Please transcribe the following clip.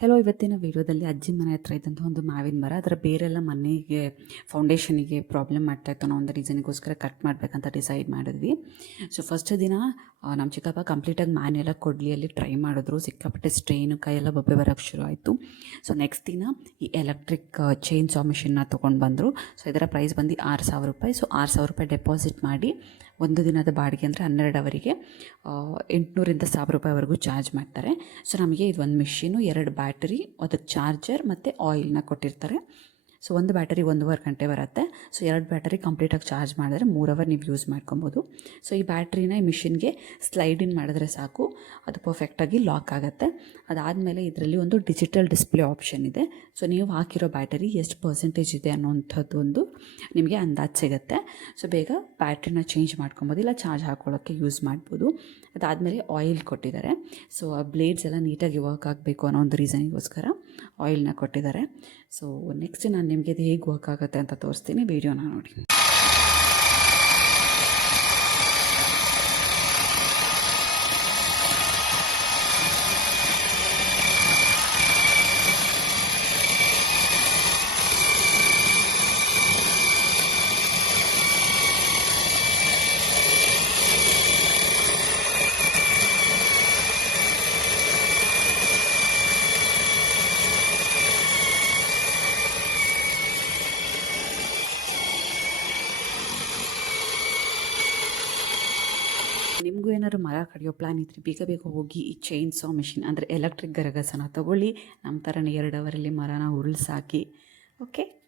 Hello ಇವತ್ತಿನ ವೀಡಿಯೋದಲ್ಲಿ ಅಜ್ಜಿ ಮನೆ ಹತ್ರ ಇದ್ದಂಥ ಒಂದು ಮಾವಿನ ಮರ, ಅದರ ಬೇರೆಲ್ಲ ಮನೆಗೆ ಫೌಂಡೇಶನಿಗೆ ಪ್ರಾಬ್ಲಮ್ ಮಾಡ್ತಾ ಇತ್ತು ಅನ್ನೋ ಒಂದು ರೀಸನಿಗೋಸ್ಕರ ಕಟ್ ಮಾಡಬೇಕಂತ ಡಿಸೈಡ್ ಮಾಡಿದ್ವಿ. ಸೊ ಫಸ್ಟ್ ದಿನ ನಮ್ಮ ಚಿಕ್ಕಪ್ಪ ಕಂಪ್ಲೀಟಾಗಿ ಮ್ಯಾನೆಲ್ಲ ಕೊಡಲಿ, ಅಲ್ಲಿ ಟ್ರೈ ಮಾಡಿದ್ರು, ಸಿಕ್ಕಾಪಟ್ಟೆ ಸ್ಟ್ರೈನು ಕೈಯೆಲ್ಲ ಬೊಬ್ಬೆ ಬರೋಕ್ಕೆ ಶುರು ಆಯಿತು ಸೊ ನೆಕ್ಸ್ಟ್ ದಿನ ಈ ಎಲೆಕ್ಟ್ರಿಕ್ ಚೈನ್ ಸಾ ಮಿಷಿನ್ನ ತೊಗೊಂಡು ಬಂದರು. ಸೊ ಇದರ ಪ್ರೈಸ್ ಬಂದು ಆರು ಸಾವಿರ ರೂಪಾಯಿ. ಸೊ ಆರು ಸಾವಿರ ರೂಪಾಯಿ ಡೆಪಾಸಿಟ್ ಮಾಡಿ ಒಂದು ದಿನದ ಬಾಡಿಗೆ ಅಂದರೆ ಹನ್ನೆರಡು ಅವರಿಗೆ ಎಂಟುನೂರಿಂದ ಸಾವಿರ ರೂಪಾಯಿವರೆಗೂ ಚಾರ್ಜ್ ಮಾಡ್ತಾರೆ. ಸೊ ನಮಗೆ ಇದು ಒಂದು ಮಿಷಿನು ಎರಡು ಬ್ಯಾಟರಿ ಅದಕ್ಕೆ ಚಾರ್ಜರ್ ಮತ್ತು ಆಯಿಲ್ನ ಕೊಟ್ಟಿರ್ತಾರೆ. ಸೊ ಒಂದು ಬ್ಯಾಟರಿ ಒಂದೂವರೆ ಗಂಟೆ ಬರುತ್ತೆ. ಸೊ ಎರಡು ಬ್ಯಾಟರಿ ಕಂಪ್ಲೀಟಾಗಿ ಚಾರ್ಜ್ ಮಾಡಿದ್ರೆ ಮೂರು ಅವರ್ ನೀವು ಯೂಸ್ ಮಾಡ್ಕೊಬೋದು. ಸೊ ಈ ಬ್ಯಾಟ್ರಿನ ಈ ಮಿಷಿನ್ಗೆ ಸ್ಲೈಡ್ ಇನ್ ಮಾಡಿದ್ರೆ ಸಾಕು. ಅದು ಪರ್ಫೆಕ್ಟಾಗಿ ಲಾಕ್ ಆಗುತ್ತೆ. ಅದಾದಮೇಲೆ ಇದರಲ್ಲಿ ಒಂದು ಡಿಜಿಟಲ್ ಡಿಸ್ಪ್ಲೇ ಆಪ್ಷನ್ ಇದೆ. ಸೊ ನೀವು ಹಾಕಿರೋ ಬ್ಯಾಟರಿ ಎಷ್ಟು ಪರ್ಸೆಂಟೇಜ್ ಇದೆ ಅನ್ನೋಂಥದ್ದು ಒಂದು ನಿಮಗೆ ಅಂದಾಜು ಸಿಗುತ್ತೆ. ಸೊ ಬೇಗ ಬ್ಯಾಟ್ರಿನ ಚೇಂಜ್ ಮಾಡ್ಕೊಬೋದು. ಇಲ್ಲ ಚಾರ್ಜ್ ಹಾಕೊಳ್ಳೋಕ್ಕೆ ಯೂಸ್ ಮಾಡ್ಬೋದು. ಅದಾದಮೇಲೆ ಆಯಿಲ್ ಕೊಟ್ಟಿದ್ದಾರೆ. ಸೊ ಆ ಬ್ಲೇಡ್ಸ್ ಎಲ್ಲ ನೀಟಾಗಿ ವರ್ಕ್ ಆಗಬೇಕು ಅನ್ನೋ ಒಂದು ರೀಸನಿಗೋಸ್ಕರ ಆಯಿಲ್ನ ಕೊಟ್ಟಿದ್ದಾರೆ. ಸೊ ನೆಕ್ಸ್ಟ್ ನಾನು ನಿಮಗೆ ಇದು ಹೇಗೆ ವರ್ಕ್ ಆಗುತ್ತೆ ಅಂತ ತೋರಿಸ್ತೀನಿ. ವೀಡಿಯೋನ ನೋಡಿ. ನಿಮಗೂ ಏನಾದ್ರು ಮರ ಕಡಿಯೋ ಪ್ಲಾನ್ ಇದ್ರೆ ಬೇಗ ಬೇಗ ಹೋಗಿ ಈ ಚೈನ್ ಸಾ ಮಿಷಿನ್ ಅಂದರೆ ಎಲೆಕ್ಟ್ರಿಕ್ ಗರಗಸನ ತಗೊಳ್ಳಿ. ನಮ್ಮ ಥರನೇ ಎರಡು ಅವರಲ್ಲಿ ಮರನ ಉರುಳ್ಸಾಕಿ ಓಕೆ